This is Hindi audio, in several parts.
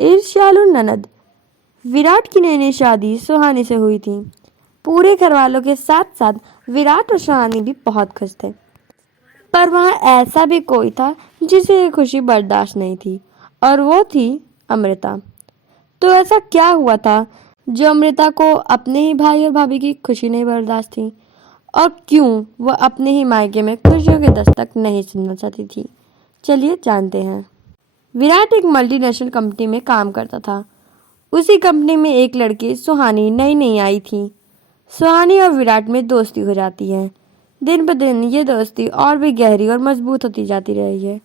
ईर्ष्यालु ननद। विराट की नई नई शादी सुहानी से हुई थी। पूरे घर वालों के साथ साथ विराट और सुहानी भी बहुत खुश थे। पर वहाँ ऐसा भी कोई था जिसे ये खुशी बर्दाश्त नहीं थी, और वो थी अमृता। तो ऐसा क्या हुआ था जो अमृता को अपने ही भाई और भाभी की खुशी नहीं बर्दाश्त थी, और क्यों वह अपने ही मायके में खुशियों की दस्तक नहीं सुनना चाहती थी? चलिए जानते हैं। विराट एक मल्टीनेशनल कंपनी में काम करता था। उसी कंपनी में एक लड़की सुहानी नई नई आई थी। सुहानी और विराट में दोस्ती हो जाती है। दिन ब दिन ये दोस्ती और भी गहरी और मजबूत होती जाती रही है।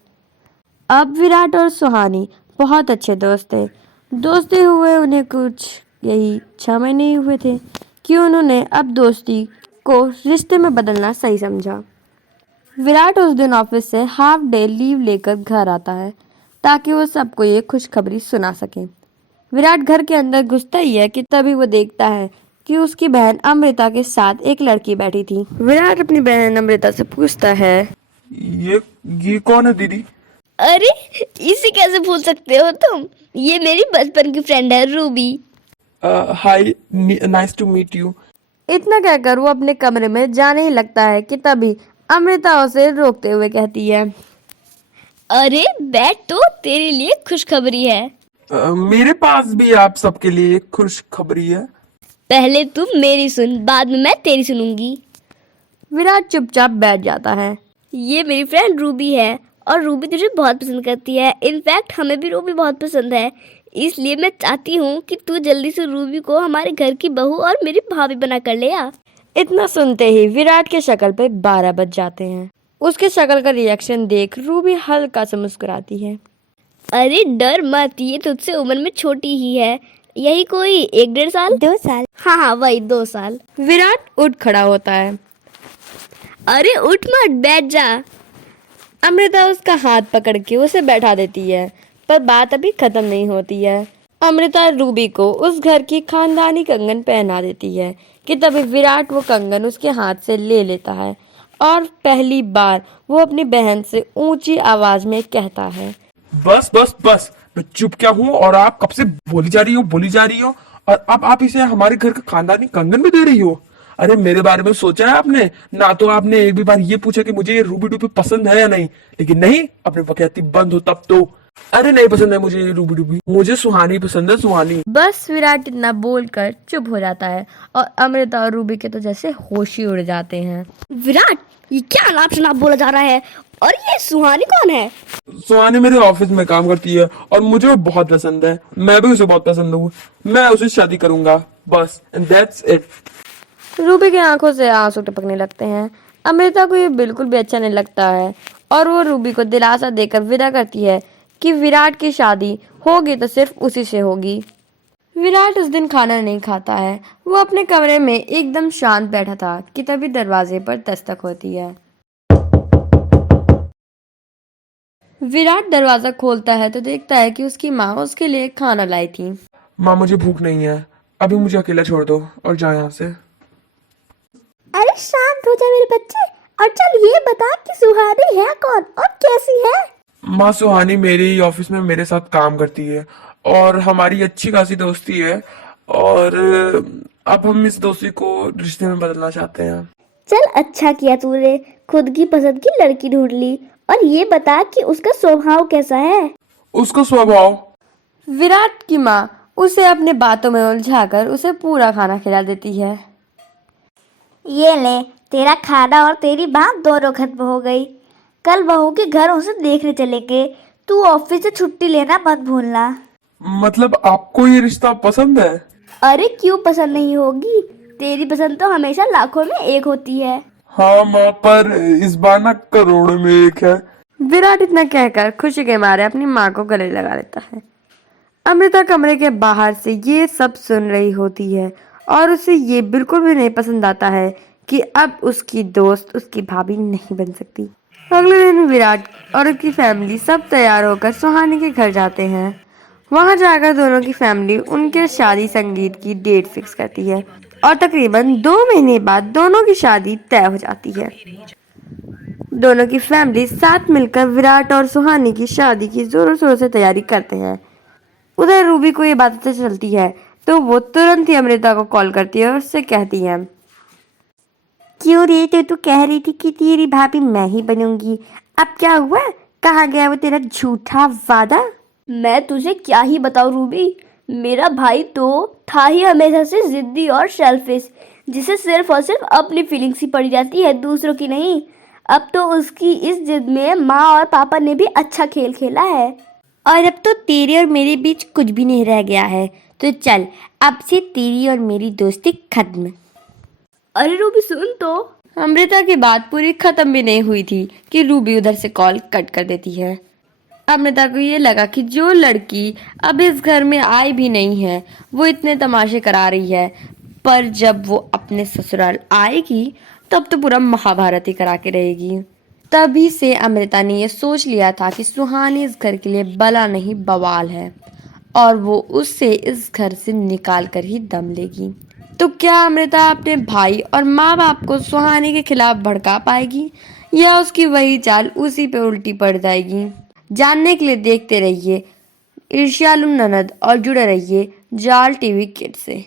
अब विराट और सुहानी बहुत अच्छे दोस्त थे। दोस्ती हुए उन्हें कुछ यही 6 महीने ही हुए थे कि उन्होंने अब दोस्ती को रिश्ते में बदलना सही समझा। विराट उस दिन ऑफिस से हाफ डे लीव लेकर घर आता है ताकि वो सबको ये खुशखबरी सुना सके। विराट घर के अंदर घुसता ही है कि तभी वो देखता है कि उसकी बहन अमृता के साथ एक लड़की बैठी थी। विराट अपनी बहन अमृता से पूछता है, ये कौन है दीदी? अरे इसे कैसे भूल सकते हो तुम? ये मेरी बचपन की फ्रेंड है Ruby. Hi, nice to meet you. इतना कहकर वो अपने कमरे में जाने ही लगता है कि तभी अमृता उसे रोकते हुए कहती है, अरे बैठ, तो तेरे लिए खुशखबरी है। मेरे पास भी आप सबके लिए एक खुशखबरी है। पहले तुम मेरी सुन, बाद में मैं तेरी सुनूंगी। विराट चुपचाप बैठ जाता है। ये मेरी फ्रेंड रूबी है और रूबी तुझे बहुत पसंद करती है। इनफैक्ट हमें भी रूबी बहुत पसंद है, इसलिए मैं चाहती हूँ कि तू जल्दी से रूबी को हमारे घर की बहू और मेरी भाभी बना कर ले आ। इतना सुनते ही विराट के शक्ल पे 12 बज जाते हैं। उसके शक्ल का रिएक्शन देख रूबी हल्का सा मुस्कुराती है। अरे डर मत, ये तुझसे उम्र में छोटी ही है, यही कोई 1-1.5 साल। 2 साल। हाँ वही 2 साल। विराट उठ खड़ा होता है। अरे उठ मत, बैठ जा। अमृता उसका हाथ पकड़ के उसे बैठा देती है, पर बात अभी खत्म नहीं होती है। अमृता रूबी को उस घर की खानदानी कंगन पहना देती है कि तभी विराट वो कंगन उसके हाथ से ले लेता है और पहली बार वो अपनी बहन से ऊंची आवाज में कहता है, बस बस बस, मैं चुप क्या हूँ और आप कब से बोली जा रही हो और अब आप इसे हमारे घर का खानदानी कंगन में दे रही हो। अरे मेरे बारे में सोचा है आपने? ना तो आपने एक भी बार ये पूछा कि मुझे ये रूबी डूबी पसंद है या नहीं, लेकिन नहीं, अपने वकालती बंद हो तब तो। अरे नहीं पसंद है मुझे ये रूबी डूबी, मुझे सुहानी पसंद है, सुहानी। बस विराट इतना बोलकर चुप हो जाता है और अमृता और रूबी के तो जैसे होश ही उड़ जाते हैं। विराट, ये क्या नाप शनाप बोला जा रहा है? और ये सुहानी कौन है? सुहानी मेरे ऑफिस में काम करती है और मुझे वो बहुत पसंद है। मैं भी उसे बहुत पसंद हूँ। मैं उसे शादी करूंगा, बस, एंड दैट्स इट। रूबी की आंखों से आंसू टपकने लगते हैं। अमृता को ये बिल्कुल भी अच्छा नहीं लगता है और वो रूबी को दिलासा देकर विदा करती है कि विराट की शादी होगी तो सिर्फ उसी से होगी। विराट उस दिन खाना नहीं खाता है। वो अपने कमरे में एकदम शांत बैठा था कि तभी दरवाजे पर दस्तक होती है। विराट दरवाजा खोलता है तो देखता है कि उसकी माँ उसके लिए खाना लाई थी। माँ, मुझे भूख नहीं है, अभी मुझे अकेला छोड़ दो और जाओ यहाँ से। अरे शांत हो जा मेरे बच्चे, और चल ये बता कि सुहानी है कौन और कैसी है? माँ, सुहानी मेरी ऑफिस में मेरे साथ काम करती है और हमारी अच्छी खासी दोस्ती है और अब हम इस दोस्ती को रिश्ते में बदलना चाहते हैं। चल अच्छा किया तूने खुद की पसंद की लड़की ढूंढ ली। और ये बता कि उसका स्वभाव कैसा है? उसका स्वभाव? विराट की माँ उसे अपने बातों में उलझाकर उसे पूरा खाना खिला देती है। ये ले, तेरा खाना और तेरी बात दोनों खत्म हो गई। कल बहू के घर उसे देखने चलेंगे, तू ऑफिस से छुट्टी लेना मत भूलना। मतलब आपको ये रिश्ता पसंद है? अरे क्यों पसंद नहीं होगी, तेरी पसंद तो हमेशा लाखों में एक होती है। हाँ माँ, पर इस बार ना करोड़ों में एक है। विराट इतना कहकर खुशी के मारे अपनी माँ को गले लगा लेता है। अमृता कमरे के बाहर से ये सब सुन रही होती है और उसे ये बिल्कुल भी नहीं पसंद आता है कि अब उसकी दोस्त उसकी भाभी नहीं बन सकती। अगले दिन विराट और उसकी फैमिली सब तैयार होकर सुहानी के घर जाते हैं। वहां जाकर दोनों की फैमिली उनके शादी संगीत की डेट फिक्स करती है और तकरीबन 2 महीने बाद दोनों की शादी तय हो जाती है। दोनों की फैमिली साथ मिलकर विराट और सुहानी की शादी की जोरों शोरों से तैयारी करते हैं। उधर रूबी को ये बात तो चलती है तो वो तुरंत ही अमृता को कॉल करती है और उससे कहती है, क्यों रे, तू कह रही थी कि तेरी भाभी मैं ही बनूंगी, अब क्या हुआ? कहाँ गया वो तेरा झूठा वादा? मैं तुझे क्या ही बताऊं रूबी, मेरा भाई तो था ही हमेशा से जिद्दी और सेल्फिश, जिसे सिर्फ और सिर्फ अपनी फीलिंग्स ही पड़ी जाती है, दूसरों की नहीं। अब तो उसकी इस जिद में माँ और पापा ने भी अच्छा खेल खेला है। और अब तो तेरे और मेरे बीच कुछ भी नहीं रह गया है, तो चल अब से तेरी और मेरी दोस्ती खत्म। अरे रूबी सुन तो। अमृता की बात पूरी खत्म भी नहीं हुई थी कि रूबी उधर से कॉल कट कर देती है। अमृता को ये लगा कि जो लड़की अब इस घर में आई भी नहीं है वो इतने तमाशे करा रही है, पर जब वो अपने ससुराल आएगी तब तो पूरा महाभारत ही करा के रहेगी। तभी से अमृता ने ये सोच लिया था कि सुहानी इस घर के लिए बला नहीं बवाल है और वो उससे इस घर से निकाल कर ही दम लेगी। तो क्या अमृता अपने भाई और माँ बाप को सुहानी के खिलाफ भड़का पाएगी या उसकी वही चाल उसी पे उल्टी पड़ जाएगी? जानने के लिए देखते रहिए ईर्ष्यालु ननद और जुड़े रहिए जाल टीवी किड से।